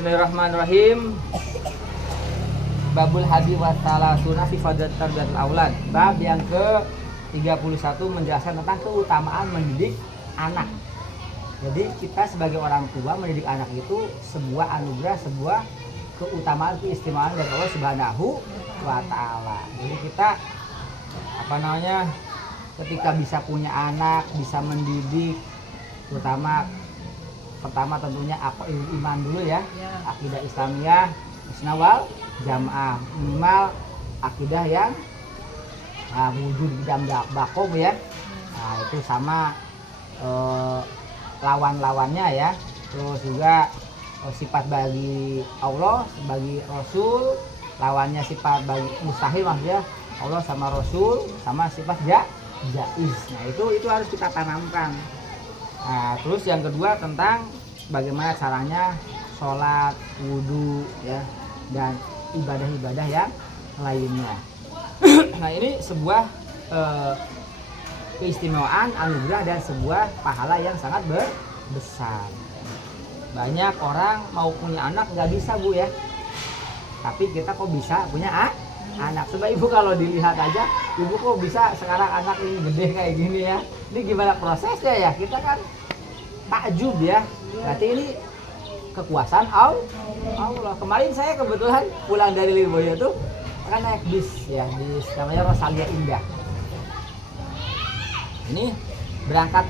Bismillahirrahmanirrahim. Babul hadi wa talasuna fi fadl tarbiyatul aulad. Bab yang ke-31 menjelaskan tentang keutamaan mendidik anak. Jadi kita sebagai orang tua mendidik anak itu sebuah anugerah, sebuah keutamaan, keistimewaan dari Allah Subhanahu wa taala. Jadi kita ketika bisa punya anak, bisa mendidik, pertama tentunya iman dulu ya. Akidah Islamiyah husna wal jamaah, minimal akidah yang wujud dalam bakom ya. Nah, itu sama lawan-lawannya ya. Terus juga sifat bagi Allah, bagi Rasul, lawannya sifat bagi mustahil, maksudnya Allah sama Rasul, sama sifat jaiz. Nah, itu harus kita tanamkan. Nah, terus yang kedua tentang bagaimana caranya sholat, wudhu ya, dan ibadah-ibadah yang lainnya. Nah, ini sebuah keistimewaan, anugerah, dan sebuah pahala yang sangat besar. Banyak orang mau punya anak nggak bisa Bu ya, tapi kita kok bisa punya anak. Coba Ibu kalau dilihat aja, Ibu kok bisa sekarang anak ini gede kayak gini ya. Ini gimana prosesnya ya? Kita kan takjub ya. Berarti ini kekuasaan Allah. Kemarin saya kebetulan pulang dari Lirboyo tuh kan naik bis ya, bis namanya Rosalia Indah. Ini berangkat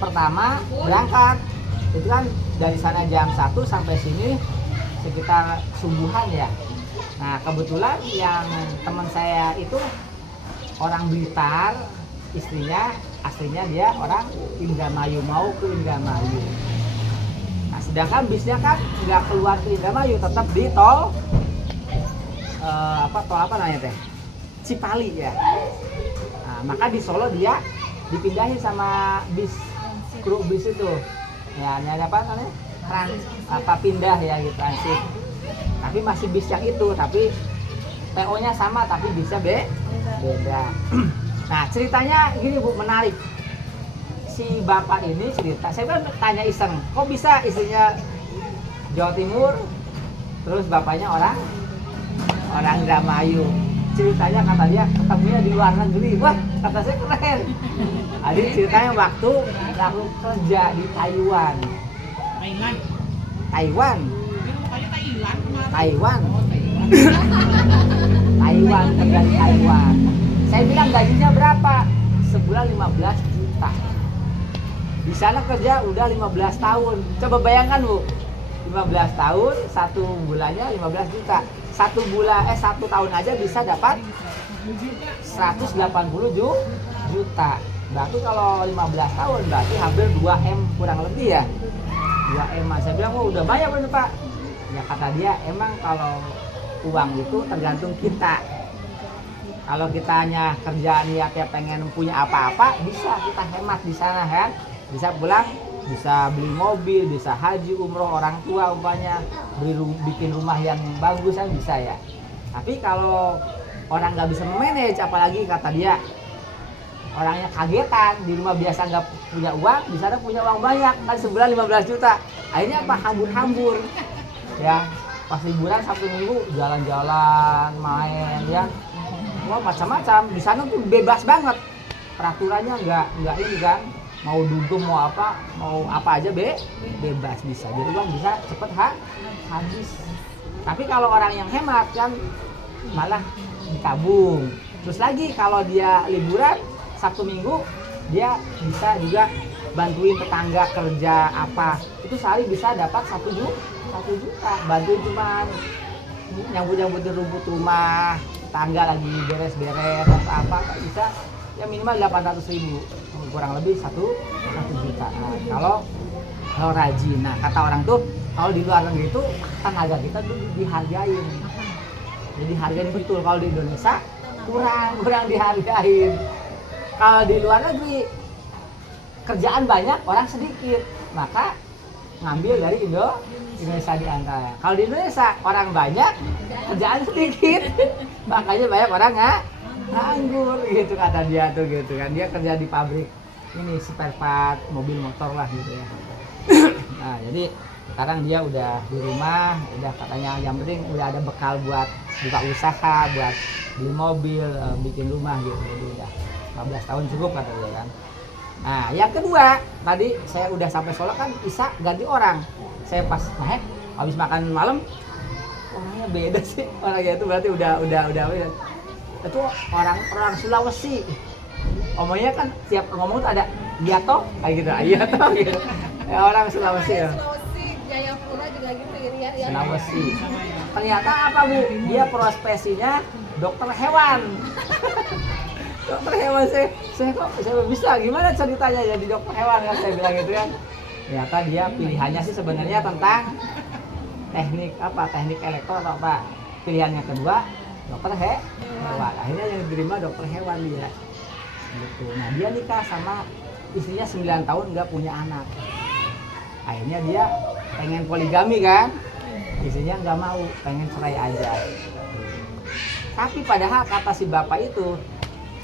itu kan dari sana jam 1 sampai sini sekitar subuhan ya. Nah, kebetulan yang teman saya itu orang Blitar, aslinya dia orang Indramayu, mau ke Indramayu. Nah, sedangkan bisnya kan nggak keluar ke Indramayu, tetap di tol Cipali ya. Nah, maka di Solo dia dipindahin sama kru bis itu. Ya, ini ada apa namanya? Pindah ya gitu, transit. Tapi masih bis yang itu, tapi PO-nya sama tapi bisa beda. Nah, ceritanya gini Bu, menarik. Si bapak ini cerita, saya kan tanya iseng, kok bisa istrinya Jawa Timur, terus bapaknya orang Indramayu. Ceritanya kata dia ketemunya di luar negeri. Wah, kata saya keren. Jadi ceritanya waktu lalu kerja di Taiwan. Kerja di Taiwan. Saya bilang gajinya berapa? Sebulan 15 juta. Di sana kerja udah 15 tahun. Coba bayangkan Bu, 15 tahun, satu bulannya 15 juta. Satu tahun aja bisa dapat 180 juta. Berarti kalau 15 tahun berarti hampir 2M kurang lebih ya. 2M. Saya bilang, oh udah banyak bener Pak. Ya kata dia, emang kalau uang itu tergantung kita. Kalau kita hanya kerja niatnya pengen punya apa-apa, bisa kita hemat di sana kan. Bisa pulang, bisa beli mobil, bisa haji, umroh orang tua umpamanya, bikin rumah yang bagus kan bisa ya. Tapi kalau orang nggak bisa memanage, apalagi kata dia orangnya kagetan, di rumah biasa nggak punya uang, di sana punya uang banyak, kan sebulan 15 juta. Akhirnya apa? Hambur-hambur ya. Pas liburan Sabtu Minggu jalan-jalan, main ya. Wah, macam-macam. Di sana tuh bebas banget. Peraturannya nggak ini kan. Mau dugem, mau apa aja bebas bisa. Jadi uang bisa cepet habis. Tapi kalau orang yang hemat kan malah ditabung. Terus lagi kalau dia liburan Sabtu Minggu, dia bisa juga bantuin tetangga kerja apa. Itu sehari bisa dapat 1 juta. Bantuin cuma nyambut-nyambutin rumput rumah, tetangga lagi beres-beres apa bisa ya minimal 800.000, kurang lebih 1 juta. Nah, kalau rajin. Nah, kata orang tuh kalau di luar negeri itu tenaga kita tuh dihargain. Jadi hargain betul. Kalau di Indonesia kurang dihargain. Kalau di luar negeri kerjaan banyak, orang sedikit, maka ngambil dari Indonesia di antara. Kalau di Indonesia orang banyak, kerjaan sedikit, makanya banyak orang nganggur gitu kata dia tuh gitu kan. Dia kerja di pabrik ini spare part mobil motor lah gitu ya. Nah, jadi Sekarang dia udah di rumah, udah katanya yang penting udah ada bekal buat buka usaha, buat beli mobil, bikin rumah gitu. Jadi udah 15 tahun cukup kata dia kan. Nah yang kedua, tadi saya udah sampai sholat kan, Isya ganti orang. Saya pas habis makan malam, orangnya beda sih. Orangnya itu berarti udah itu orang Sulawesi. Omongnya kan tiap ngomong tuh ada iya toh kayak gitu, iya toh gitu. Ya, orang Sulawesi ya. Sulawesi, Jayapura juga gitu ya. Sulawesi. Ternyata apa Bu? Dia profesinya dokter hewan. Dokter hewan, saya kok saya bisa gimana ceritanya jadi dokter hewan kan, saya bilang gitu kan. Ternyata dia pilihannya sih sebenarnya tentang teknik elektro atau apa. Pilihannya kedua dokter hewan. Akhirnya yang diterima dokter hewan dia. Gitu. Nah dia nikah sama istrinya 9 tahun nggak punya anak. Akhirnya dia pengen poligami kan, istrinya nggak mau, pengen cerai aja. Tapi padahal kata si bapak itu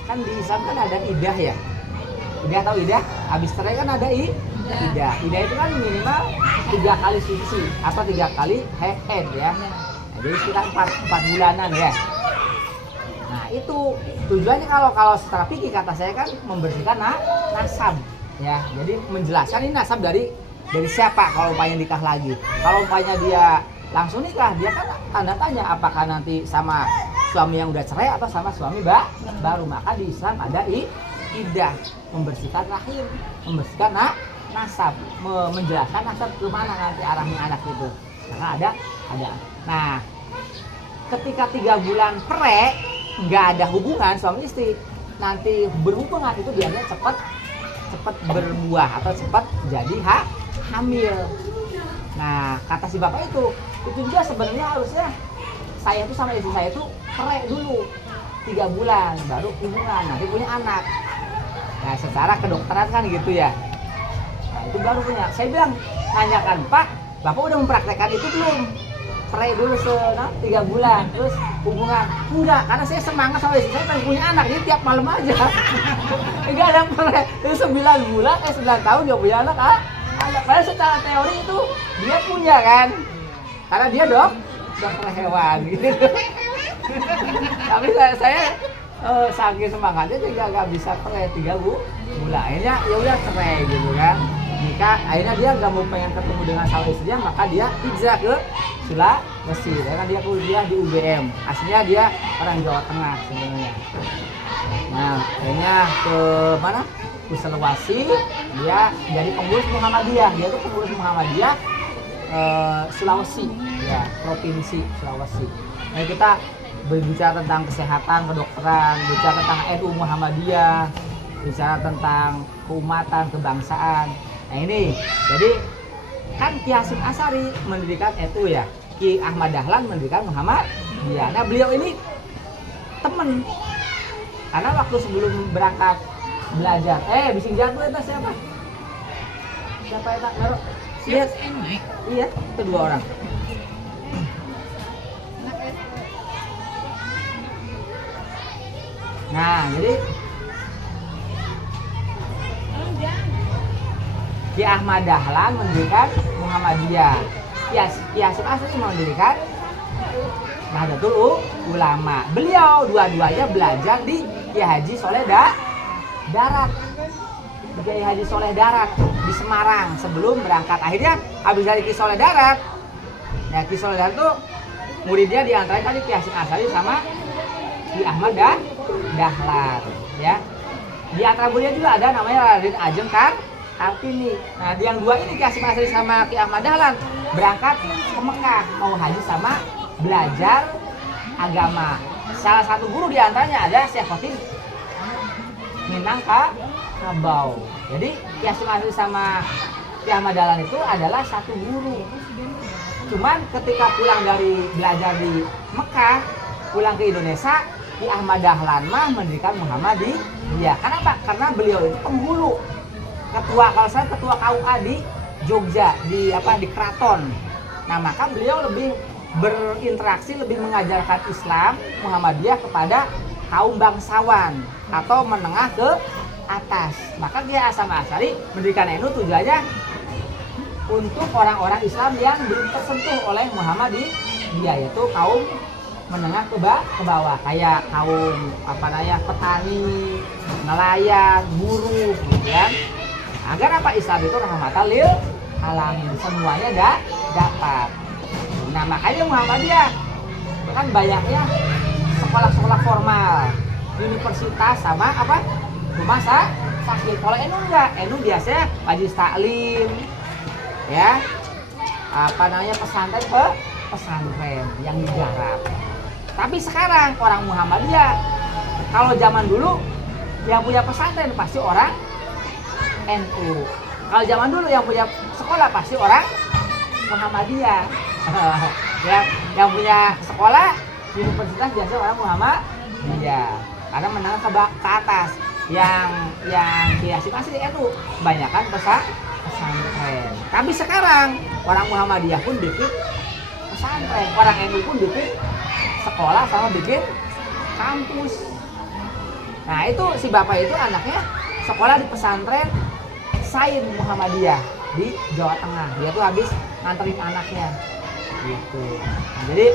kan di Islam kan ada idah ya. Idah tahu idah? Habis cerai kan ada idah. Idah itu kan minimal 3 kali suci atau 3 kali head ya. Nah, jadi sekitar 4 bulanan ya. Nah itu tujuannya kalau secara fikih kata saya kan membersihkan nasab ya. Jadi menjelaskan ini nasab dari siapa kalau umpamanya nikah lagi. Kalau umpamanya dia langsung nikah, dia kan tanda tanya apakah nanti sama suami yang udah cerai atau sama suami baru. Maka di Islam ada idah, membersihkan rahim, membersihkan nasab, menjelaskan nasab kemana nanti arahnya anak itu. Maka ada. Nah ketika 3 bulan nggak ada hubungan suami istri, nanti berhubungan itu biasanya cepat berbuah atau cepat jadi hamil. Nah kata si bapak itu juga sebenarnya harusnya saya itu sama istri saya itu dulu 3 bulan baru hubungan, nanti punya anak. Nah secara kedokteran kan gitu ya. Nah itu baru punya. Saya bilang tanyakan Pak, bapak udah mempraktekkan itu belum? Dulu 3 bulan terus hubungan. Enggak, karena saya semangat sama istri saya pengen punya anak, jadi tiap malam aja. Enggak ada terus 9 bulan 9 tahun dia punya anak anak. Padahal secara teori itu dia punya kan, karena dia dokter hewan gitu. Tapi saya saking semangatnya juga nggak bisa cerai 3 bulan. Akhirnya ya udah cerai gitu kan. Nikah, akhirnya dia nggak mau pengen ketemu dengan sama istrinya, maka dia hijrah ke Sulawesi. Karena dia kuliah di UGM. Aslinya dia orang Jawa Tengah sebenarnya. Nah, akhirnya ke mana? Ke Sulawesi. Dia jadi pengurus Muhammadiyah. Dia tuh pengurus Muhammadiyah Sulawesi, ya provinsi Sulawesi. Nah kita berbicara tentang kesehatan, kedokteran, bicara tentang NU Muhammadiyah, bicara tentang keumatan, kebangsaan. Nah ini, jadi kan Ki Hasyim Asy'ari mendirikan NU ya, Ki Ahmad Dahlan mendirikan Muhammadiyah. Nah beliau ini temen, karena waktu sebelum berangkat belajar, bising jatuh itu siapa? Siapa itu? Naruh. Lihat, iya, itu 2 orang. Nah, jadi Ki Ahmad Dahlan mendirikan Muhammadiyah. Ki Hasyim Asy'ari mendirikan Nahdlatul Ulama. Beliau dua-duanya belajar di Kiai Haji Soleh Darat. Kiai Haji Soleh Darat di Semarang sebelum berangkat. Akhirnya habis dari Ki Soleh Darat, ya Ki Soleh Darat tuh muridnya diantara tadi Ki Hasyim Asy'ari sama Ki Ahmad Dahlan, ya. Di antara muridnya juga ada namanya Raden Ajeng Kartini. Nah, yang 2 ini Ki Hasyim Asy'ari sama Ki Ahmad Dahlan berangkat ke Mekah mau haji sama belajar agama. Salah satu guru di antaranya ada Syekh Khotim Minangkabau. Jadi Ki Hasyim Asy'ari sama Ki Ahmad Dahlan itu adalah satu guru. Cuman ketika pulang dari belajar di Mekah, pulang ke Indonesia, Ki Ahmad Dahlan mah mendirikan Muhammadiyah. Kenapa? Karena beliau itu penghulu. Ketua KUA di Jogja, di Keraton. Nah, maka beliau lebih berinteraksi, lebih mengajarkan Islam Muhammadiyah kepada kaum bangsawan atau menengah ke atas. Maka Ki Hasyim Asy'ari mendirikan NU tujuannya untuk orang-orang Islam yang belum tersentuh oleh Muhammadiyah, yaitu kaum menengah ke bawah, kayak kaum petani, nelayan, buruh, gitu kan. Agar apa, Islam itu rahmatan lil alamin, semuanya dapat. Nah makanya Muhammadiyah kan banyaknya sekolah-sekolah formal, universitas sama rumah sakit. Kalau NU enggak, NU biasanya majelis taklim, ya pesantren yang digarap. Tapi sekarang orang Muhammadiyah, kalau zaman dulu yang punya pesantren pasti orang NU. Kalau zaman dulu yang punya sekolah pasti orang Muhammadiyah. Ya, yang punya sekolah universitas biasanya orang Muhammadiyah. Karena menengah ke atas. Yang kiasi masih di NU, kebanyakan pesantren. Tapi sekarang orang Muhammadiyah pun bikin pesantren, orang NU pun bikin sekolah sama bikin kampus. Nah itu si bapak itu anaknya sekolah di pesantren Sain Muhammadiyah di Jawa Tengah. Dia tuh habis nganterin anaknya gitu. Nah, jadi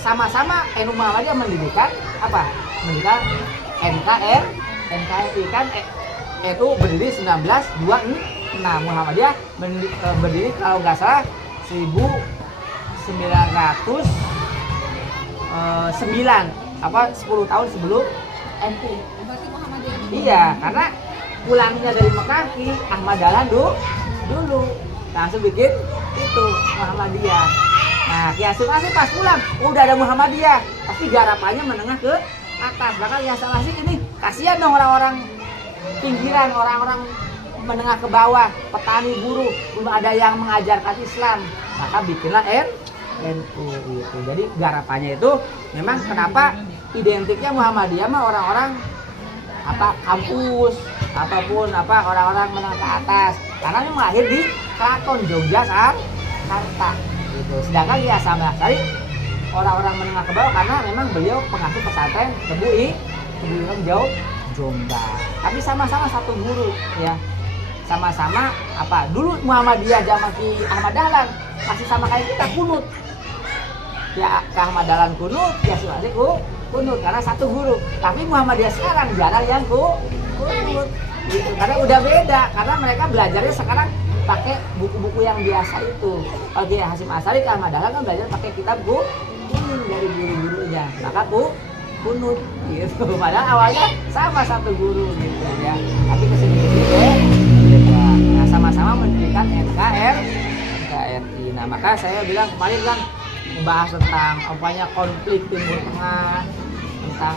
sama-sama NU Muhammadiyah mendidikan NKRI kan itu berdiri 1926. Muhammadiyah berdiri kalau nggak salah 1909, 10 tahun sebelum NU. Berarti Muhammadiyah. Iya, karena pulangnya dari Mekah ki Ahmad Dahlan dulu langsung bikin itu Muhammadiyah. Nah, Ki Hasim Asih pas pulang udah ada Muhammadiyah, tapi garapannya menengah ke atas. Bahkan Ki Hasim Asih ini kasihan dong orang-orang pinggiran, orang-orang menengah ke bawah, petani buruh, belum ada yang mengajarkan Islam. Maka bikinlah NU gitu. Jadi garapannya itu memang kenapa identiknya Muhammadiyah mah orang-orang kampus ataupun orang-orang menengah ke atas, karena ini lahir di Keraton Yogyakarta gitu. Sedangkan Ki Hasim Asari orang-orang menengah ke bawah karena memang beliau pengasuh pesantren Tebu Ireng Jombang. Tapi sama-sama satu guru ya. Sama-sama dulu Muhammadiyah zaman Ki Ahmad Dahlan masih sama kayak kita kunut. Ya Ki Ahmad Dahlan kunut, ya Suwadi kunut karena satu guru. Tapi Muhammadiyah sekarang jarang yang kunut gitu. Karena udah beda, karena mereka belajarnya sekarang pakai buku-buku yang biasa itu. Kalau Ki Hasim Asari, Ki Ahmad Dahlan kan belajar pakai kitab kuning dari guru-gurunya. Maka kunut gitu. Padahal awalnya sama satu guru gitu ya. Tapi kesini beda. Nah, sama-sama mendirikan NKRI. Nah, maka saya bilang kemarin kan membahas tentang konflik Timur Tengah, tentang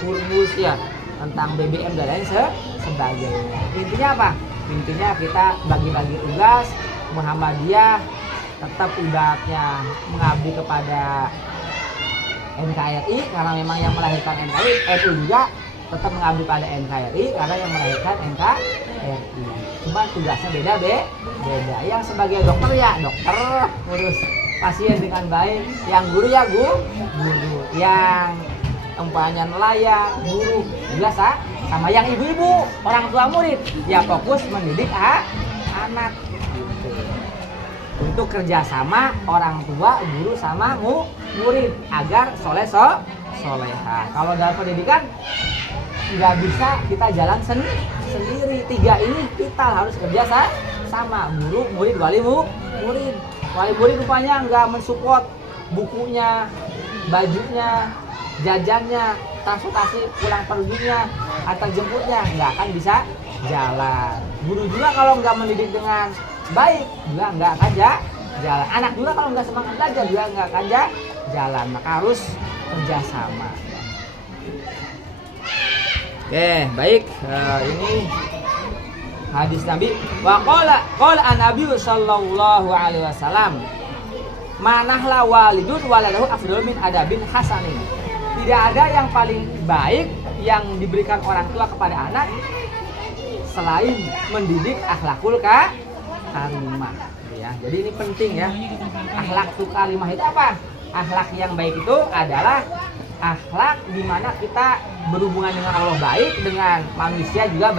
Hormuz ya, tentang BBM dan lain sebagainya. Intinya apa? Intinya kita bagi-bagi tugas. Muhammadiyah tetap ibaratnya mengabdi kepada NKRI karena memang yang melahirkan NKRI. NU juga tetap mengabdi pada NKRI karena yang melahirkan NKRI. Cuma tugasnya beda. Yang sebagai dokter ya dokter, urus pasien dengan baik. Yang guru ya guru. Yang umpamanya nelayan, guru biasa. Sama yang ibu-ibu, orang tua murid, ya fokus mendidik anak. Gitu. Untuk kerjasama orang tua, guru sama murid agar soleha. Kalau dalam pendidikan nggak bisa kita jalan sendiri. Tiga ini kita harus kerja sama, guru, murid, wali murid. Wali murid rupanya nggak mensupport bukunya, bajunya, jajannya, transportasi pulang perginya, antar jemputnya, nggak akan bisa jalan. Guru juga kalau nggak mendidik dengan baik juga nggak akan jalan. Anak juga kalau nggak semangat belajar juga nggak akan jalan. Maka harus kerjasama. Oke, baik. Ini hadis Nabi. Wa qala an-nabi sallallahu alaihi wasallam, manahla walidun waladahu afdalu min adabin hasanin. Tidak ada yang paling baik yang diberikan orang tua kepada anak selain mendidik akhlakul karimah ya. Jadi ini penting ya. Akhlakul karimah itu apa? Akhlak yang baik itu adalah akhlak di mana kita berhubungan dengan Allah baik, dengan manusia juga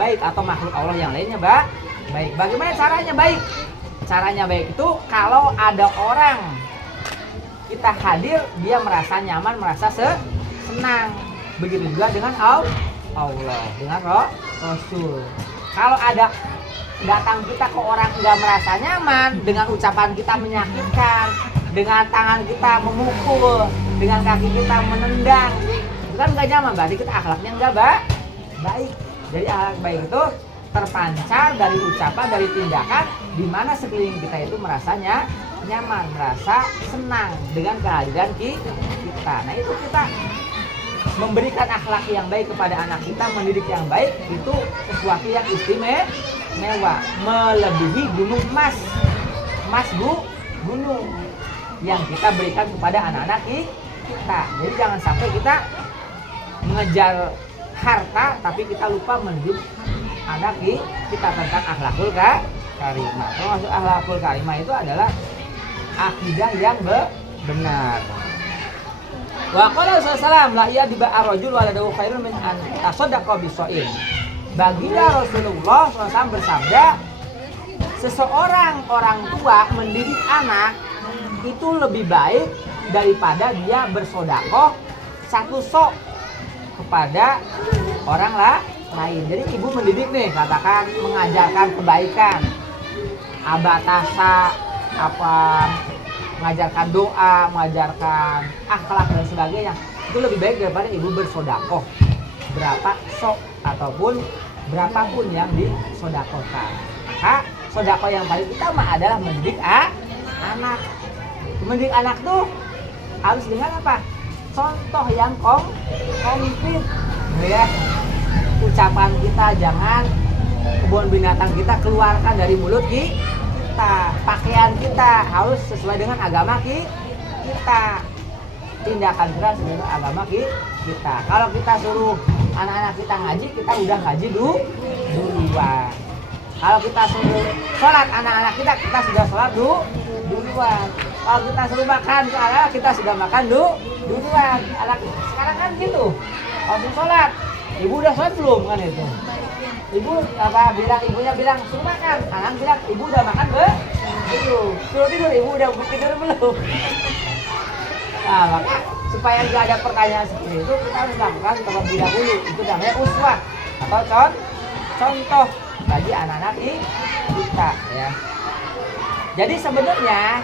baik, atau makhluk Allah yang lainnya Baik, bagaimana caranya baik? Caranya baik itu kalau ada orang kita hadir, dia merasa nyaman, merasa senang. Begitu juga dengan Allah, dengan Rasul. Kalau ada datang kita ke orang nggak merasa nyaman, dengan ucapan kita menyakitkan, dengan tangan kita memukul, dengan kaki kita menendang, itu kan nggak nyaman, berarti kita akhlaknya nggak baik. Jadi akhlak baik itu terpancar dari ucapan, dari tindakan, di mana sekeliling kita itu merasanya nyaman, merasa senang dengan kehadiran kita. Nah itu kita memberikan akhlak yang baik kepada anak kita, mendidik yang baik, itu sesuatu yang istimewa, melebihi gunung emas gunung yang kita berikan kepada anak-anak kita. Jadi jangan sampai kita mengejar harta tapi kita lupa mendidik anak kita tentang akhlakul karimah. Termasuk akhlakul karimah itu adalah akidah yang benar. Wa qala sallallahu la yadiba ar-rajul waladahu khairun min an tasaddaqa bisoin. Baginda Rasulullah SAW bersabda, seseorang orang tua mendidik anak itu lebih baik daripada dia bersodakoh satu sok kepada orang lain. Jadi ibu mendidik nih, katakan mengajarkan kebaikan, abatasa, mengajarkan doa, mengajarkan akhlak dan sebagainya, itu lebih baik daripada ibu bersodakoh berapa sok ataupun berapapun yang disodakohkan. Maka sodakoh yang paling utama adalah mendidik anak. Mendidik anak tuh harus dengan apa? Contoh yang konkret, ya. Ucapan kita jangan, kebun binatang kita keluarkan dari mulut kita, pakaian kita harus sesuai dengan agama kita, tindakan kita sesuai dengan agama kita. Kalau kita suruh anak-anak kita ngaji, kita udah ngaji duluan. Kalau kita suruh sholat anak-anak kita sudah sholat duluan. Kalau kita suruh makan kita sudah makan duluan. Anak sekarang kan gitu, kalau sholat, ibu udah sholat belum kan itu? Ibu ibunya bilang suruh makan, anak bilang ibu udah makan belum? Suruh tidur, ibu udah tidur belum? Nah, maka supaya nggak ada pertanyaan seperti itu, kita harus lakukan terlebih dahulu. Itu namanya uswah atau contoh bagi anak-anak kita, ya. Jadi sebenarnya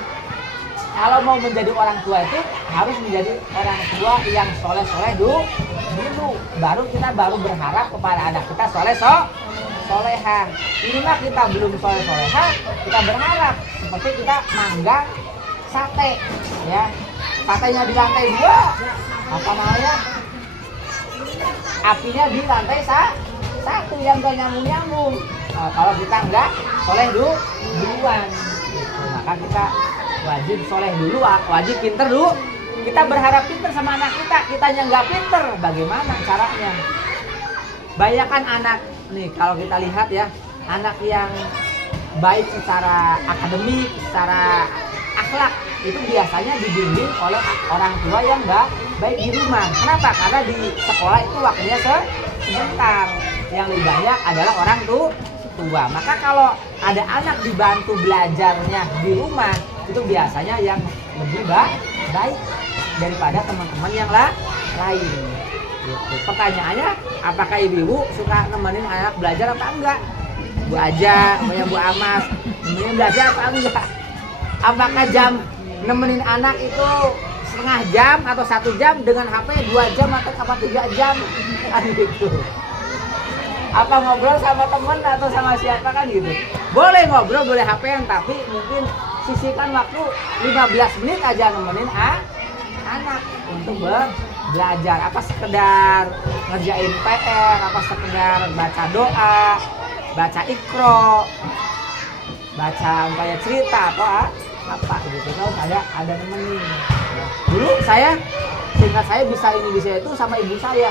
kalau mau menjadi orang tua itu harus menjadi orang tua yang soleh dulu. Baru kita berharap kepada anak kita soleha. Ini mah kita belum soleha, kita berharap seperti kita manggang sate, ya. Satenya di lantai 2, apa namanya? Apinya di lantai 1 yang gak nyambung. Nah, kalau kita enggak soleh duluan, gitu. Maka kita wajib soleh dulu, wajib pinter dulu. Kita berharap pinter sama anak kitanya nggak pinter, bagaimana caranya? Bayangkan anak nih, kalau kita lihat ya, anak yang baik secara akademik, secara akhlak, itu biasanya dibimbing oleh orang tua yang nggak baik di rumah. Kenapa? Karena di sekolah itu waktunya sebentar. Yang lebih banyak adalah orang tua. Maka kalau ada anak dibantu belajarnya di rumah, itu biasanya yang lebih baik daripada teman-teman yang lain. Gitu. Pertanyaannya, apakah ibu-ibu suka nemenin anak belajar apa enggak? Bu Aja, Bu Amas, nemenin belajar apa enggak? Apakah jam nemenin anak itu setengah jam atau 1 jam, dengan HP 2 jam atau 3 jam? Kan gitu. Apa ngobrol sama temen atau sama siapa kan gitu? Boleh ngobrol, boleh HP-an, tapi mungkin sisihkan waktu 15 menit aja nemenin anak untuk belajar. Apa sekedar ngerjain PR, apa sekedar baca doa, baca ikro, baca kayak cerita atau apa gitu. Kalau ada nemenin. Dulu singkat saya bisa ini bisa itu sama ibu saya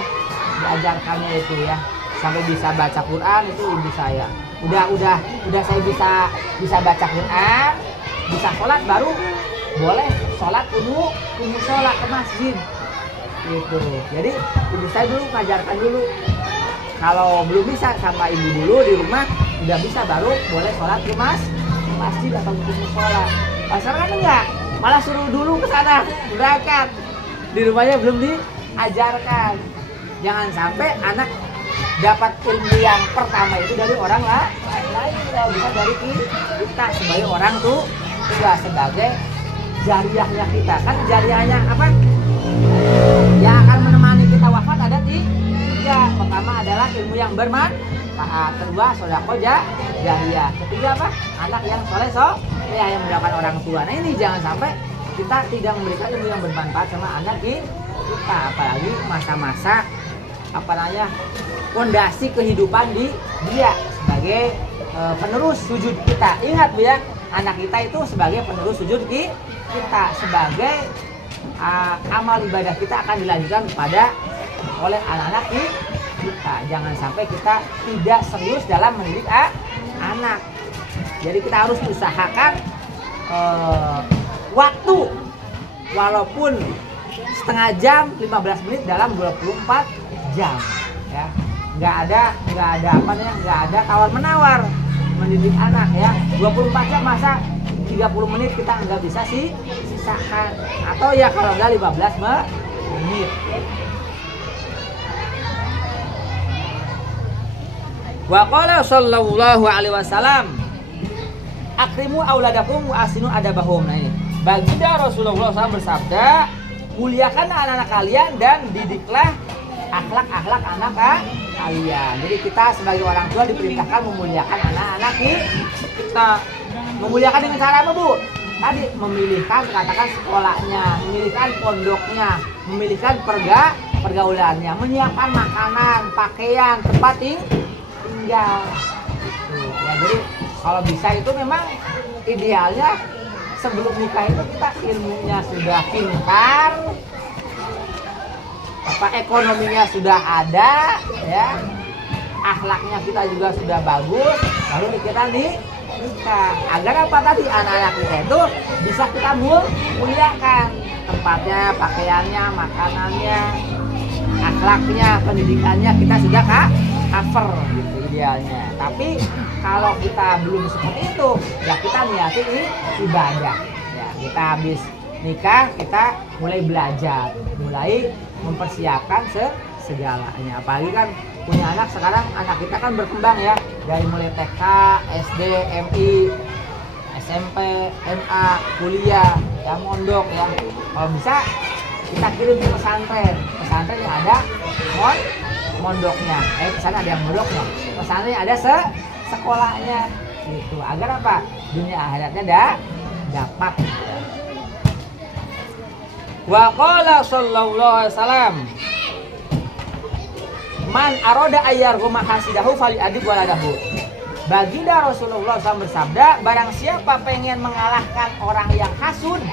diajarkannya itu, ya. Sampai bisa baca Quran itu ibu saya. Udah saya bisa baca Quran, bisa sholat, baru boleh sholat kudu sholat ke masjid gitu. Jadi ibu saya dulu ngajarkan dulu. Kalau belum bisa sama ibu dulu di rumah, udah bisa baru boleh sholat ke masjid atau ke musola. Sekarang kan enggak, malah suruh dulu ke sana berangkat, di rumahnya belum diajarkan. Jangan sampai anak dapat ilmu yang pertama itu dari orang lain, kalau bisa dari kita sebagai orang tuh juga sebagai jariahnya kita. Kan jariahnya apa? Yang akan menemani kita wafat ada tiga. Pertama adalah ilmu yang bermanfaat, kedua sedekah jariah, ketiga apa? Anak yang soleh yang mendoakan orang tua. Nah ini jangan sampai kita tidak memberikan ilmu yang bermanfaat sama anak kita, apalagi masa-masa apa namanya fondasi kehidupan dia sebagai penerus sujud kita. Ingat Bu ya, anak kita itu sebagai penerus sujud kita, sebagai amal ibadah kita akan dilanjutkan oleh anak-anak kita. Jangan sampai kita tidak serius dalam mendidik anak. Jadi kita harus usahakan waktu walaupun setengah jam, 15 menit dalam 24 jam ya. Nggak ada tawar menawar mendidik anak ya. 24 jam masa 30 menit kita nggak bisa sisakan, atau ya kalau nggak 15 menit. Wa qala sallallahu alaihi wasallam akrimu auladakum wa asinu adabahum. Nah ini baginda Rasulullah SAW bersabda, muliakan anak-anak kalian dan didiklah akhlak-akhlak anak kalian. Jadi kita sebagai orang tua diperintahkan memuliakan anak-anak kita. Memuliakan dengan cara apa Bu? Tadi memilihkan katakan sekolahnya, memilihkan pondoknya, memilihkan pergaulannya, menyiapkan makanan, pakaian, tempat tinggal. Ya, jadi kalau bisa itu memang idealnya sebelum nikah itu kita ilmunya sudah pintar, ekonominya sudah ada, ya, akhlaknya kita juga sudah bagus, lalu kita nikah. Agar apa tadi anak-anak kita itu bisa kita muliakan tempatnya, pakaiannya, makanannya, akhlaknya, pendidikannya kita sudah cover gitu idealnya. Tapi kalau kita belum seperti itu, ya kita niatin ibadah. Ya, kita habis nikah kita mulai belajar, mulai mempersiapkan segalanya. Apalagi kan punya anak sekarang, anak kita kan berkembang ya, dari mulai TK, SD, MI, SMP, MA, kuliah, ya mondok ya. Kalau bisa kita kirim ke pesantren yang ada mondoknya. Di sana ada yang mondoknya, pesantren ada sekolahnya gitu. Agar apa? Dunia akhiratnya dapat. Wa qala sallallahu alaihi wasallam man aroda ayyar huma hasidahu fali adib waladahu. Baginda Rasulullah SAW bersabda, barang siapa pengen mengalahkan orang yang hasud,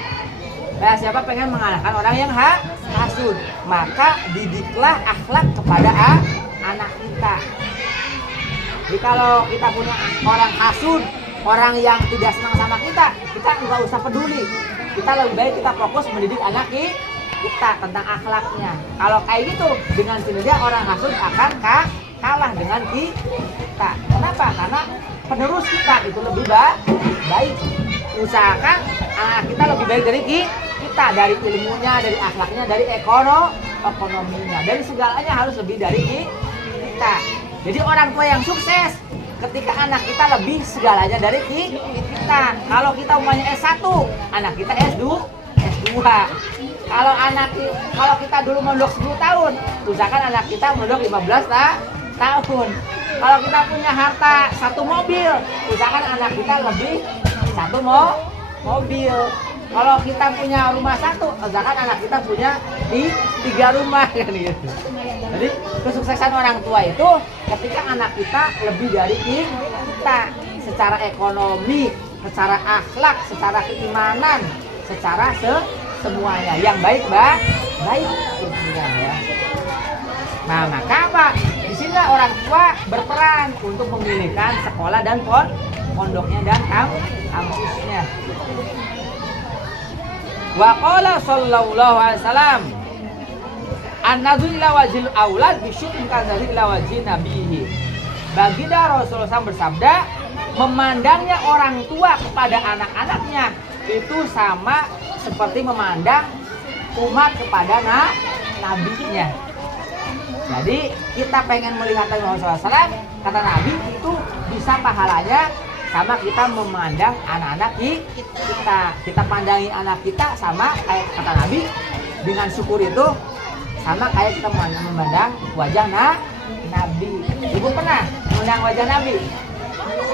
hasud, maka didiklah akhlak kepada anak kita. Jadi kalau kita punya orang hasud, orang yang tidak senang sama kita nggak usah peduli. Kita lebih baik kita fokus mendidik anak kita tentang akhlaknya. Kalau kayak gitu, dengan sendirinya orang hasud akan kalah dengan kita. Kenapa? Karena penerus kita itu lebih baik. Usahakan anak kita lebih baik dari kita, dari ilmunya, dari akhlaknya, dari ekonominya, dari segalanya harus lebih dari kita. Jadi orang tua yang sukses ketika anak kita lebih segalanya dari kita. Kalau kita umumnya S1, anak kita S2. Kalau kita dulu mondok 10 tahun, usahakan anak kita mondok 15 tahun. Kalau kita punya harta 1 mobil, usahakan anak kita lebih 1 mobil. Kalau kita punya rumah 1, usahakan anak kita punya 3 rumah kan gitu. Jadi kesuksesan orang tua itu ketika anak kita lebih dari kita secara ekonomi, secara akhlak, secara keimanan, secara semuanya yang baik ya. Nah, maka apa? Di sini orang tua berperan untuk memilihkan sekolah dan pondoknya dan kampusnya. Wa qala sallallahu alaihi wasallam an-nazru ila wajhil aulad bi syukrin kan nazri ila wajhi nabihi. Baginda Rasulullah SAW bersabda, memandangnya orang tua kepada anak-anaknya itu sama seperti memandang umat kepada nabinya. Jadi kita pengen melihat Nabi Muhammad SAW, kata Nabi itu bisa pahalanya sama kita memandang anak-anak kita. Kita pandangi anak kita sama kayak kata Nabi, dengan syukur itu sama kayak kita memandang wajah Nabi. Ibu pernah memandang wajah Nabi?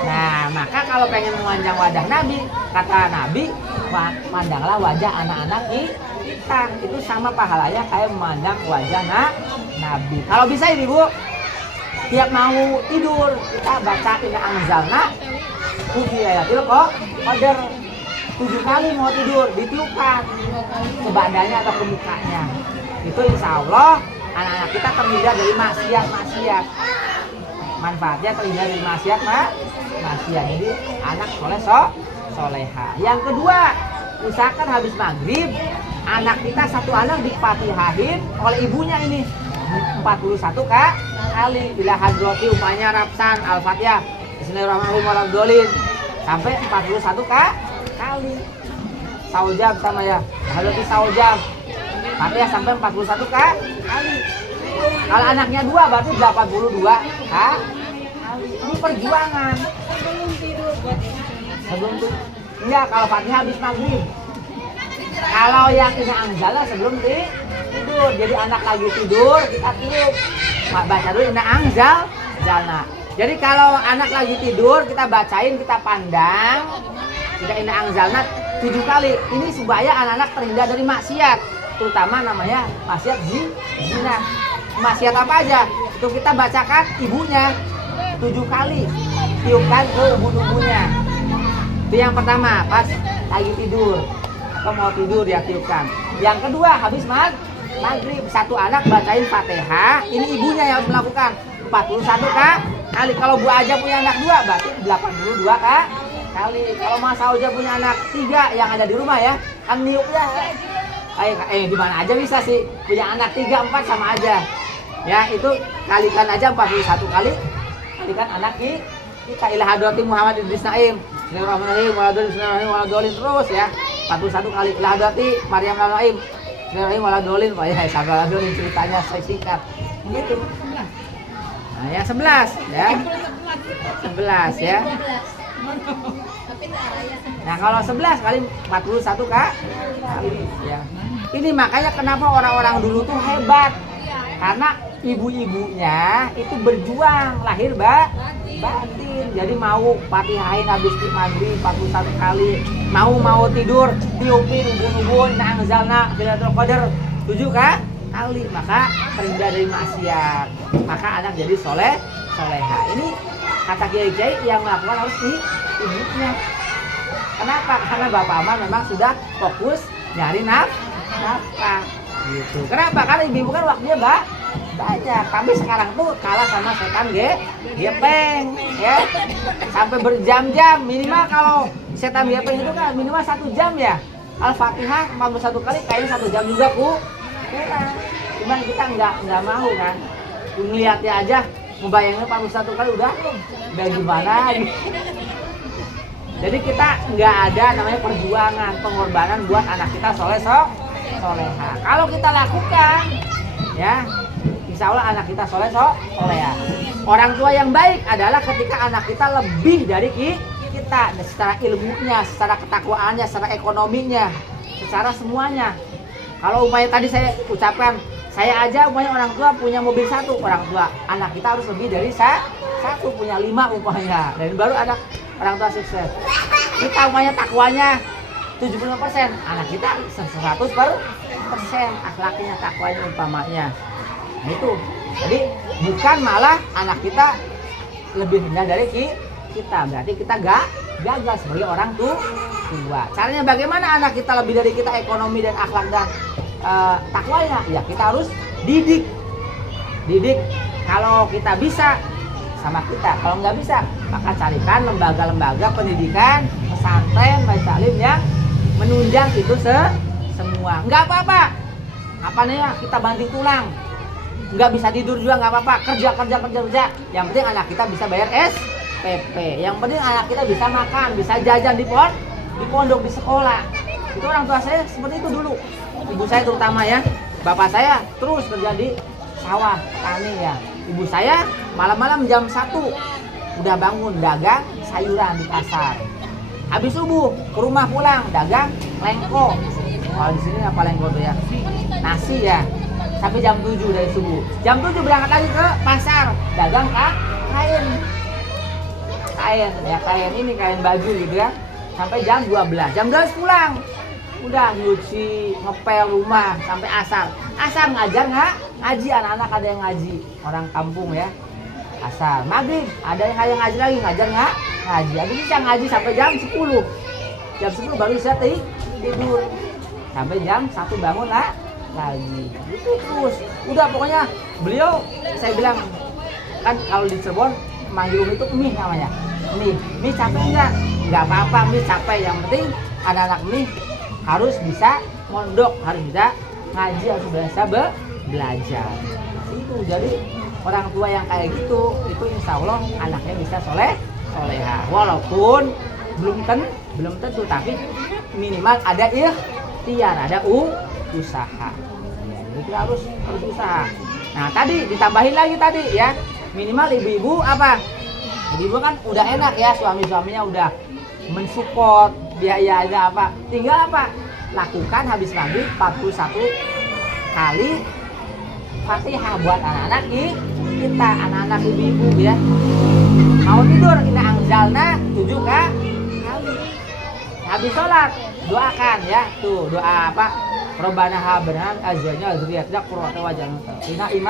Nah, maka kalau pengen memandang wajah Nabi, kata Nabi, pandanglah wajah anak-anak kita. Itu sama pahalanya kayak memandang wajah Nabi. Kalau bisa ini Bu, tiap mau tidur kita baca Inna Anzalna Fi Lailatul Qadar 7 kali mau tidur ditiupkan ke badannya atau ke mukanya. Itu insya Allah anak-anak kita terhindar dari maksiat. Manfaatnya terhindar dari maksiat. Jadi anak soleha. Yang kedua, usahakan habis maghrib anak kita satu anak dipatihahin oleh ibunya ini 41 kali. Bila hadrati umpamanya Rapsan Al-Fatihah Bismillahirrahmanirrahim sampai 41 kali. Saujab sama ya. Hadrati saujab. Fatihah sampai 41 kali. Kalau anaknya 2 berarti 82 kali. Ini perjuangan. Sebelum tidur. Enggak, kalau Fatihah habis maghrib. Kalau yang Inna Anzalna sebelum tidur. Jadi anak lagi tidur kita tiup. Baca dulu Inna Anzalna. Jadi kalau anak lagi tidur kita bacain, kita pandang, kita Inna Anzalna 7 kali. Ini supaya anak-anak terhindar dari maksiat, terutama namanya maksiat zina. Maksiat apa aja? Itu kita bacakan ibunya 7 kali, tiupkan ke ubun-ubunnya. Itu yang pertama, pas lagi tidur atau mau tidur ya tiupkan. Yang kedua, habis maghrib satu anak bacain Fatihah, ini ibunya yang harus melakukan 41 kali. Kalau Bu Aja punya anak 2 berarti 82 kali. Kalau Mas Auja punya anak 3 yang ada di rumah ya, kan niupnya di mana aja bisa sih. Punya anak 3, 4 sama aja. Ya, itu kalikan aja 41 kali. Kalikan anak kita ila hadrati Muhammad Idris Naim. Bismillahirrahmanirrahim terus ya. 41 kali ila hadrati Maryam Naim. Bismillahirrahmanirrahim. Wah, ya sabar dulu ceritanya saya singkat. Begitu. Nah, yang 11 ya. 11 ya. Nah, kalau 11 kali 41 kali ya. Ini makanya kenapa orang-orang dulu tuh hebat. Karena ibu-ibunya itu berjuang lahir batin. Jadi mau Fatihahin habis maghrib 41 kali. Mau tidur tiupin ubun-ubun Inna Anzalna Fi Lailatul Qadar 7 kali. Maka terhindar dari maksiat. Maka anak jadi soleha. Ini kata kiai-kiai yang melakukan harus ibunya. Kenapa? Karena Bapak Amar memang sudah fokus nyari nafkah gitu. Kenapa? Karena ibu kan waktunya banyak. Tapi sekarang tuh kalah sama setan gepeng ya. Sampai berjam-jam minimal. Kalau setan gepeng itu kan minimal 1 jam ya. Al-Fatihah 41 kali kayaknya 1 jam juga kurang. Cuman kita nggak mau kan. Ngeliatnya aja membayangnya 41 kali udah gimana gitu. Jadi kita nggak ada namanya perjuangan, pengorbanan buat anak kita soleha. Kalau kita lakukan, ya, insya Allah anak kita soleha. Orang tua yang baik adalah ketika anak kita lebih dari kita, secara ilmunya, secara ketakwaannya, secara ekonominya, secara semuanya. Kalau umpamanya tadi saya ucapkan, saya aja umpamanya orang tua punya mobil 1, orang tua, anak kita harus lebih dari 1, punya 5 umpamanya, dan baru anak orang tua sukses. Kita umpamanya takwanya 70%, anak kita 100%, akhlaknya, takwanya umpamanya. Nah itu, jadi bukan malah anak kita lebih rendah dari kita, berarti kita gagal sebagai orang tua. Caranya bagaimana anak kita lebih dari kita ekonomi dan akhlak dan takwanya? Ya kita harus didik. Kalau kita bisa sama kita, kalau nggak bisa maka carikan lembaga-lembaga pendidikan, pesantren, majelis taklim yang menunjang itu semua. Nggak apa-apa, apa nih ya, kita banting tulang nggak bisa tidur juga nggak apa-apa, kerja. Yang penting anak kita bisa bayar SPP. Yang penting anak kita bisa makan, bisa jajan di pondok, di sekolah. Itu orang tua saya seperti itu dulu. Ibu saya terutama ya. Bapak saya terus kerja di sawah, petani ya. Ibu saya malam-malam jam 1 udah bangun dagang sayuran di pasar. Habis subuh ke rumah pulang dagang lengko. Kalau di sini apa lengko tuh ya? Nasi ya. Sampai jam 7 dari subuh. Jam 7 berangkat lagi ke pasar dagang kain. Kain ini kain baju gitu ya. Sampai jam 12. Jam 12 pulang. Udah nyuci, ngepel rumah sampai asar. Asar ngajar nggak? Ngaji, anak-anak ada yang ngaji. Orang kampung ya. Asar. Maghrib ada yang ngaji lagi, ngajar nggak? Ngaji. Habis bisa ngaji sampai jam 10. Jam 10 baru bisa tidur. Sampai jam 1 bangun lah lagi. Itu terus. Udah pokoknya beliau, saya bilang kan kalau di Cirebon manggil itu mie namanya. Mie capek enggak? Enggak apa-apa, mie capek. Yang penting anak-anak mie harus bisa mondok, harus bisa ngaji, harus bisa belajar. Itu jadi orang tua yang kayak gitu, itu insya Allah anaknya bisa soleha. Walaupun belum tentu, tapi minimal ada ikhtiar, ada usaha. Ya, jadi kita harus usaha. Nah tadi ditambahin lagi tadi ya, minimal ibu-ibu apa? Ibu-ibu kan udah enak ya, suami-suaminya udah mensupport biayanya apa, tinggal apa? Lakukan habis maghrib 41 kali Fatihah buat anak-anak kita, anak-anak ibu-ibu ya. Mau tidur kita anzalna 7 kali. Habis sholat doakan ya, tuh doa apa? Robbana habna azwajna dzurriyyatina qurrata waj'alna lil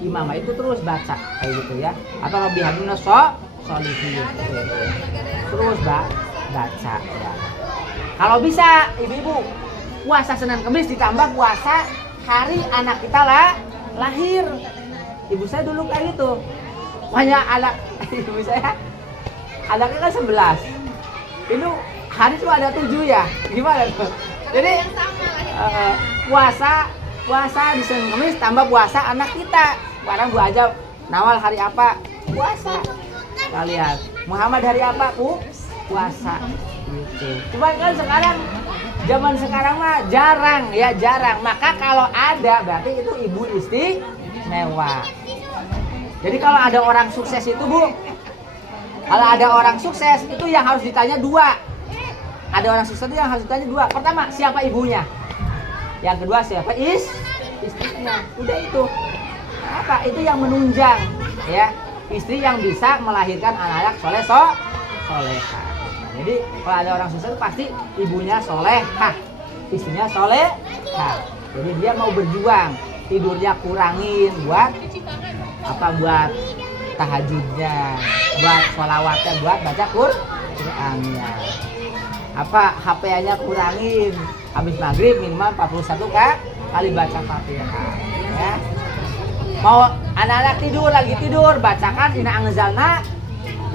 imama itu terus baca kayak gitu ya. Atau Rabbi habna sholihin. Terus baca ya. Kalau bisa ibu-ibu puasa Senin Kamis ditambah puasa hari anak kita lahir. Ibu saya dulu kayak gitu. Banyak anak ibu saya anaknya kan 11. Itu hari cuma ada 7 ya. Gimana tuh? Jadi puasa di Senin Kamis tambah puasa anak kita. Sekarang Bu aja Nawal hari apa? Puasa. Kita lihat. Muhammad hari apa, Bu? Puasa. Gitu. Cuma kan sekarang zaman sekarang mah jarang. Maka kalau ada berarti itu ibu istimewa. Jadi kalau ada orang sukses itu Bu, kalau ada orang sukses itu yang harus ditanya 2. Ada orang sukses itu yang harus ditanya 2. Pertama siapa ibunya? Yang kedua siapa istrinya? Udah itu. Apa? Itu yang menunjang ya. Istri yang bisa melahirkan anak-anak soleha. Jadi kalau ada orang sukses pasti ibunya solehah, istrinya solehah. Jadi dia mau berjuang, tidurnya kurangin buat apa? Buat tahajudnya, buat sholawatnya, buat baca Qur'annya. Apa? HP-nya kurangin, habis maghrib minimal 41 kali baca Fatihah. Ya. Mau anak-anak lagi tidur, bacakan Inna Anzalna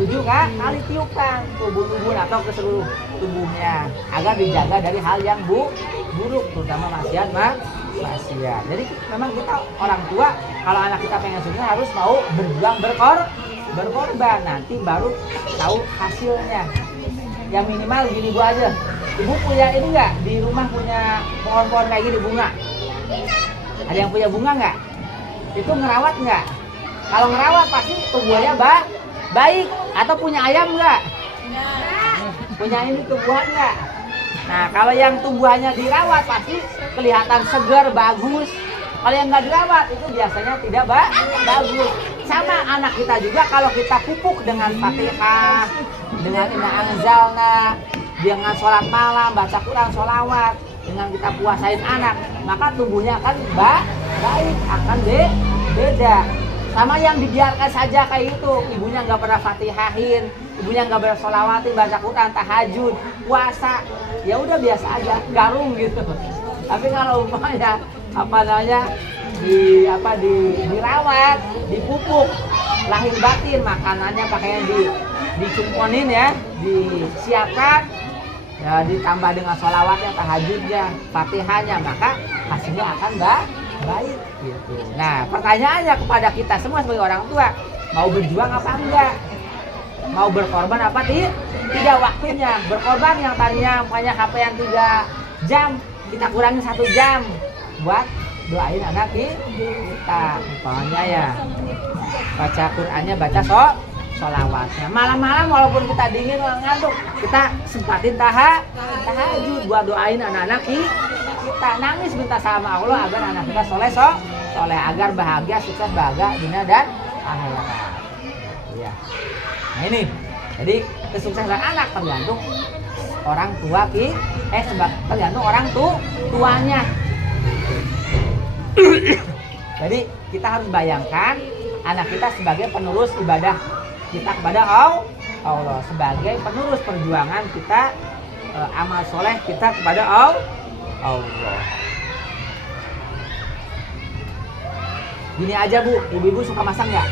7 kali tiupkan tubuh atau ke seluruh tubuhnya agar dijaga dari hal yang buruk, terutama maksiat. Jadi memang kita orang tua kalau anak kita pengen sukses harus mau berjuang berkorban, nanti baru tahu hasilnya. Yang minimal gini Bu aja. Ibu punya ini enggak? Di rumah punya pohon-pohon kayak gini bunga? Ada yang punya bunga enggak? Itu ngerawat enggak? Kalau ngerawat pasti tumbuhannya baik. Atau punya ayam enggak? Punya ini tumbuhan enggak? Nah kalau yang tumbuhannya dirawat pasti kelihatan segar, bagus. Kalau yang nggak dirawat itu biasanya tidak bagus. Sama anak kita juga kalau kita pupuk dengan Fatihah, dengan Inna Anzalna, dengan sholat malam, baca Quran, sholawat, dengan kita puasain anak, maka tubuhnya akan baik, akan beda. Sama yang dibiarkan saja kayak itu, ibunya nggak pernah Fatihahin, ibunya nggak pernah sholawatin, baca Quran, tahajud, puasa, ya udah biasa aja, garung gitu. Tapi kalau umpamanya dirawat, dipupuk, lahir batin, makanannya pakaian dicumponin ya, disiapkan, ya ditambah dengan sholawatnya, tahajudnya, Fatihahnya, maka hasilnya akan baik gitu. Nah, pertanyaannya kepada kita semua sebagai orang tua, mau berjuang apa enggak? Mau berkorban apa tidak waktunya? Berkorban yang tadinya punya HP yang 3 jam, kita kurangi 1 jam buat doain anak kita. Umpamanya ya, baca Qur'annya, baca sholawatnya. Malam-malam walaupun kita dingin ngantuk, kita sempatin tahajud buat doain anak-anak kita. Nangis minta sama Allah agar anak kita soleh, agar bahagia, sukses, bahagia dunia dan akhirat. Ya. Nah ini, jadi kesuksesan anak tergantung orang tua tergantung orang tuanya. Jadi kita harus bayangkan anak kita sebagai penerus ibadah kita kepada Allah, sebagai penerus perjuangan kita, amal soleh kita kepada Allah. Gini aja Bu, ibu-ibu suka masak nggak?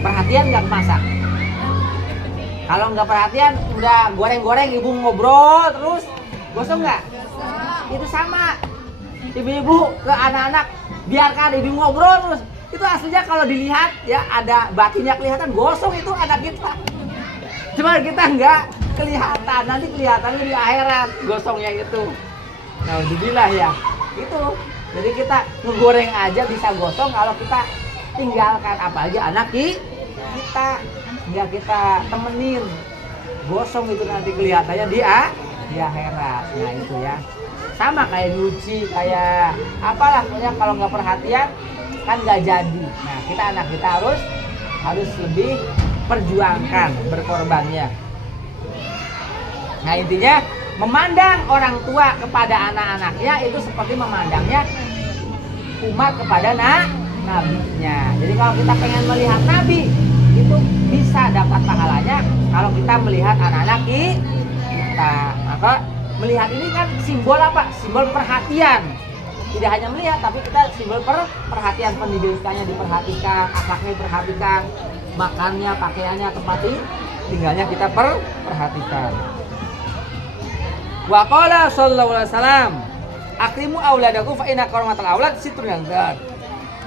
Perhatian nggak masak? Kalau nggak perhatian, udah goreng-goreng, ibu ngobrol terus, gosong nggak? Itu sama. Ibu-ibu ke anak-anak, biarkan ibu ngobrol terus. Itu aslinya kalau dilihat ya ada batinnya kelihatan, gosong itu anak kita. Cuma kita nggak kelihatan, nanti kelihatannya di akhirat gosongnya itu. Nah, alhamdulillah ya. Itu. Jadi kita ngegoreng aja bisa gosong kalau kita tinggalkan, apalagi anak kita nggak kita temenin, gosong itu nanti kelihatannya di akhirat. Nah itu ya, sama kayak nyuci, kayak apalah pokoknya kalau nggak perhatian kan nggak jadi. Nah kita anak kita harus lebih perjuangkan berkorbannya. Nah intinya memandang orang tua kepada anak-anaknya itu seperti memandangnya umat kepada nabinya. Jadi kalau kita pengen melihat nabi, itu bisa dapat pahalanya kalau kita melihat anak-anak kita. Maka melihat ini kan simbol apa? Simbol perhatian. Tidak hanya melihat, tapi kita simbol perhatian, pendidikannya diperhatikan, akhlaknya diperhatikan, makannya, pakaiannya, tempat tinggalnya kita perhatikan. Wa qala sallallahu alaihi wasallam, akrimu auladakum fa inna karamatal aulad sitrun yanzar.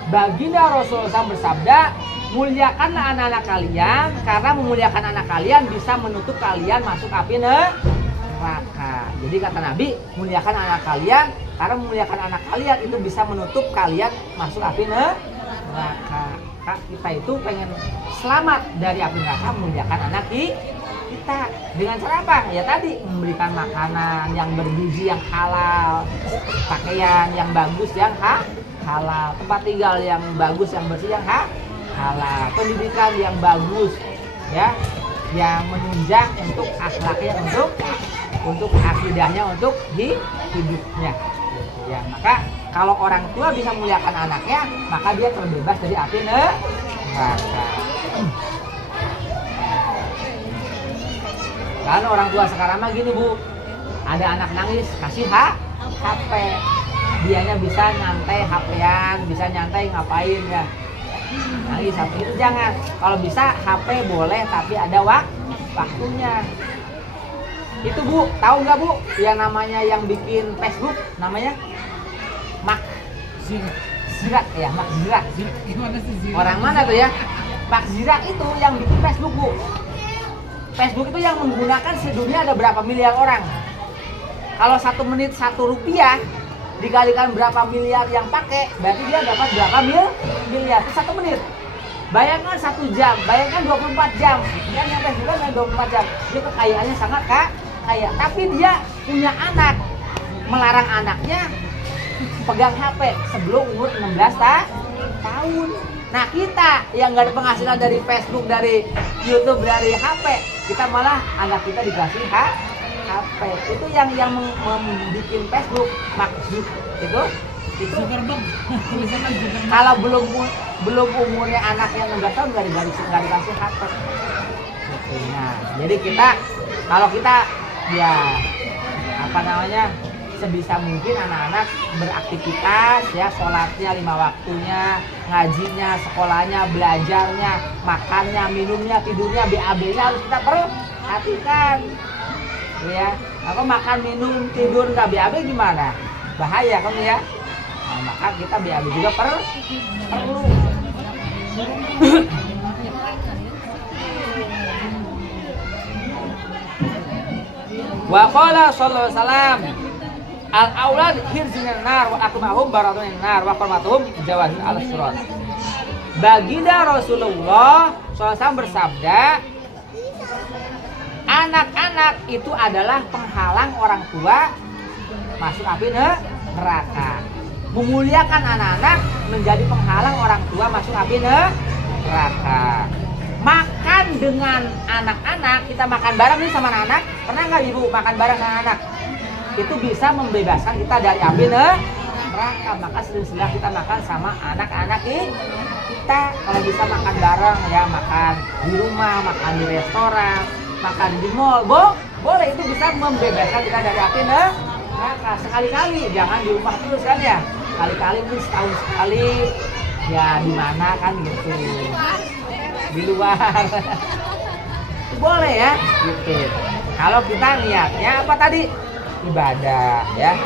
Baginda Rasulullah SAW bersabda, muliakanlah anak-anak kalian, karena memuliakan anak kalian bisa menutup kalian masuk api neraka. Jadi kata Nabi, muliakan anak kalian, karena memuliakan anak kalian itu bisa menutup kalian masuk api neraka. Kita itu pengen selamat dari api neraka, memuliakan anak kita. Dengan cara apa? Ya tadi, memberikan makanan yang bergizi yang halal, pakaian yang bagus yang halal, tempat tinggal yang bagus yang bersih yang halal, pendidikan yang bagus ya, yang menunjang untuk akhlaknya, untuk akidahnya, untuk hidupnya ya. Maka kalau orang tua bisa memuliakan anaknya, maka dia terbebas dari api neraka. Kan orang tua sekarang mah gini Bu, ada anak nangis kasih HP, dianya bisa nyantai HP-an, bisa nyantai ngapain ya, nangis HP itu jangan. Kalau bisa HP boleh tapi ada waktunya. Itu Bu, tahu nggak Bu yang namanya yang bikin Facebook namanya Mak Zirak ya, Mak Zirak. Orang mana tuh ya? Mak Zirak itu yang bikin Facebook Bu. Facebook itu yang menggunakan sedunia ada berapa miliar orang. Kalau 1 menit 1 rupiah dikalikan berapa miliar yang pakai, berarti dia dapat berapa miliar 1 menit. Bayangkan 1 jam, bayangkan 24 jam. Yang Facebook kan 24 jam. Dia kekayaannya sangat kaya. Tapi dia punya anak, melarang anaknya pegang HP sebelum umur 16 tahun. Nah kita yang nggak ada penghasilan dari Facebook, dari YouTube, dari HP, kita malah anak kita dikasih HP. Itu yang membuat Facebook maksud itu kalau belum umurnya anaknya 16 tahun nggak dikasih HP. Nah jadi kita kalau kita ya apa namanya, sebisa mungkin anak-anak beraktivitas ya, sholatnya 5 waktunya, ngajinya, sekolahnya, belajarnya, makannya, minumnya, tidurnya, BAB-nya harus kita perhatikan ya. Apa makan, minum, tidur nggak BAB gimana? Bahaya kan ya. Nah, maka kita biar juga perlu. Wa qala sallallahu alaihi wasallam al aulad hirzinan nar wa akmahum baratun nar wa qurmatuhum jawazun al surat. Baginda Rasulullah SAW bersabda, anak-anak itu adalah penghalang orang tua masuk api neraka. Memuliakan anak-anak menjadi penghalang orang tua masuk api neraka. Makan dengan anak-anak, kita makan bareng nih sama anak-anak. Pernah nggak ibu makan bareng sama anak? Itu bisa membebaskan kita dari api neraka. Maka sering-sering kita makan sama anak-anak kita. Kalau bisa makan bareng ya, makan di rumah, makan di restoran, makan di mall, boleh, itu bisa membebaskan kita dari api neraka. Sekali-kali, jangan di rumah terus kan ya. Kali-kali mungkin setahun sekali ya, di mana kan gitu, di luar. Boleh ya gitu. Kalau kita niatnya apa tadi? Ibadah ya.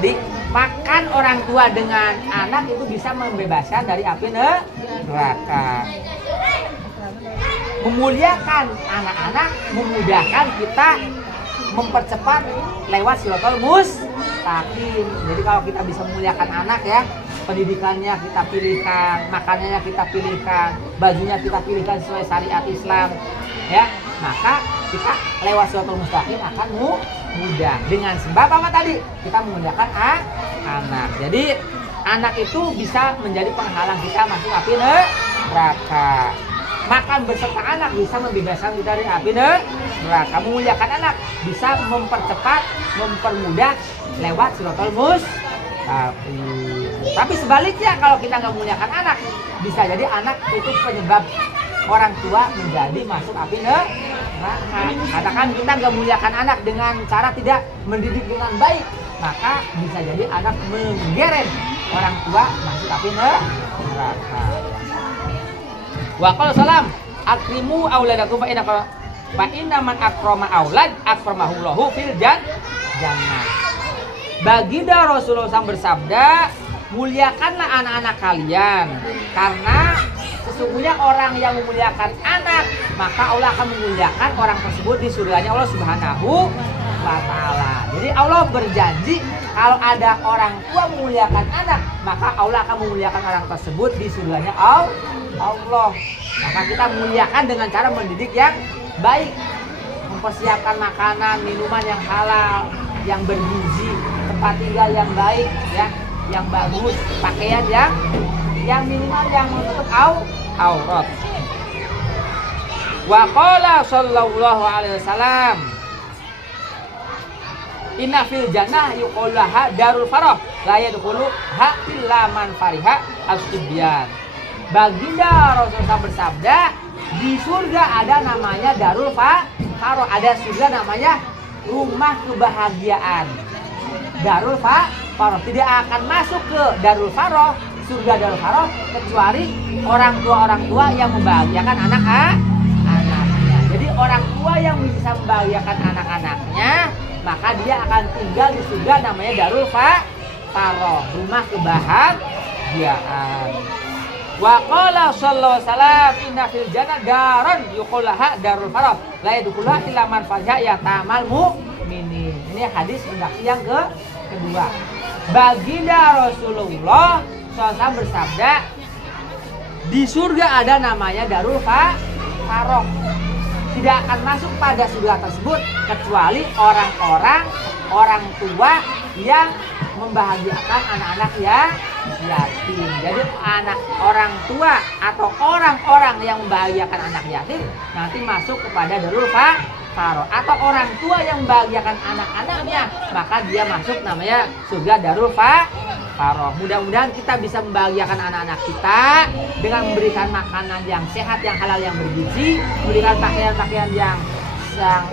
Jadi makan orang tua dengan anak itu bisa membebaskan dari api neraka. Memuliakan anak-anak memudahkan kita mempercepat lewat Shirathul Mustaqim. Jadi kalau kita bisa memuliakan anak ya, pendidikannya kita pilihkan, makanannya kita pilihkan, bajunya kita pilihkan sesuai syariat Islam ya, maka kita lewat Shirathul Mustaqim akan mudah. Dengan sebab apa tadi? Kita memudahkan anak. Jadi anak itu bisa menjadi penghalang kita masuk api neraka. Makan beserta anak bisa membebaskan kita dari api neraka. Memuliakan anak bisa mempercepat, mempermudah lewat Shirathul Mustaqim. Tapi sebaliknya kalau kita nggak memuliakan anak, bisa jadi anak itu penyebab orang tua menjadi masuk api neraka. Katakan kita nggak memuliakan anak dengan cara tidak mendidik dengan baik, maka bisa jadi anak menggeret orang tua masuk api neraka. Wa qala salam akrimu auladakum fa inna man akrama aulad akramahullahu fil jannah. Baginda Rasulullah SAW bersabda, muliakanlah anak-anak kalian, karena sesungguhnya orang yang memuliakan anak, maka Allah akan memuliakan orang tersebut di surganya Allah Subhanahu wa ta'ala. Jadi Allah berjanji kalau ada orang tua memuliakan anak, maka Allah akan memuliakan orang tersebut di surganya Allah. Maka kita muliakan dengan cara mendidik yang baik, mempersiapkan makanan, minuman yang halal, yang bergizi, tempat tinggal yang baik ya, yang bagus, pakaian yang minimal yang menutup aurat. Wa qala sallallahu alaihi wasallam, inna fil jannah yuqallaha darul farah la yadkhulu ha illa man fariha as-sibyan. Baginda Rasulullah bersabda, di surga ada namanya darul farah, ada surga namanya rumah kebahagiaan. Darul farah, tidak akan masuk ke darul farah, surga darul farah, kecuali orang tua yang membahagiakan anak-anaknya. Jadi orang tua yang bisa membahagiakan anak-anaknya, maka dia akan tinggal di surga namanya darul farah, rumah kebahagiaan. Wa qala sallallahu alaihi wasallam inna fil jannah daran yuqallaha darul farah la yadkhuluha illa man fariha yatamal mu'minin. Ini hadis redaksi yang kedua. Baginda Rasulullah SAW bersabda, di surga ada namanya darul farah. Tidak akan masuk pada surga tersebut kecuali orang tua yang membahagiakan anak-anak yatim. Jadi orang tua atau orang-orang yang membahagiakan anak yatim nanti masuk kepada darul farah. Atau orang tua yang membahagiakan anak-anaknya, maka dia masuk namanya surga darul farah. Mudah-mudahan kita bisa membahagiakan anak-anak kita dengan memberikan makanan yang sehat, yang halal, yang bergizi, memberikan pakaian-pakaian yang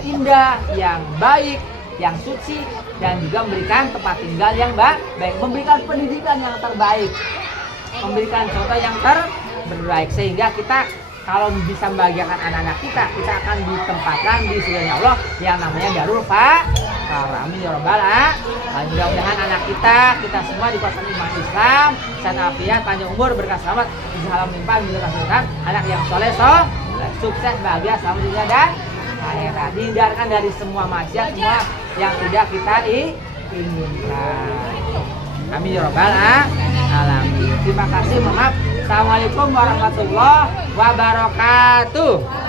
indah, yang baik, yang suci, dan juga memberikan tempat tinggal yang baik, memberikan pendidikan yang terbaik, memberikan contoh yang terbaik, sehingga kita kalau bisa membahagiakan anak-anak kita akan ditempatkan di surganya Allah yang namanya darul farah. aktsara. Amin ya rabbal alamin. Mudah-mudahan anak kita semua dikuasai iman Islam, sehat afiat, panjang umur, berkah selamat, izin melimpah, berkah anak yang soleh, sukses, bahagia, selamat dunia dan akhirat. Dihindarkan dari semua maksiat, semua yang tidak kita inginkan. Amin ya rabbal alamin. Terima kasih, maaf. Assalamualaikum warahmatullahi wabarakatuh.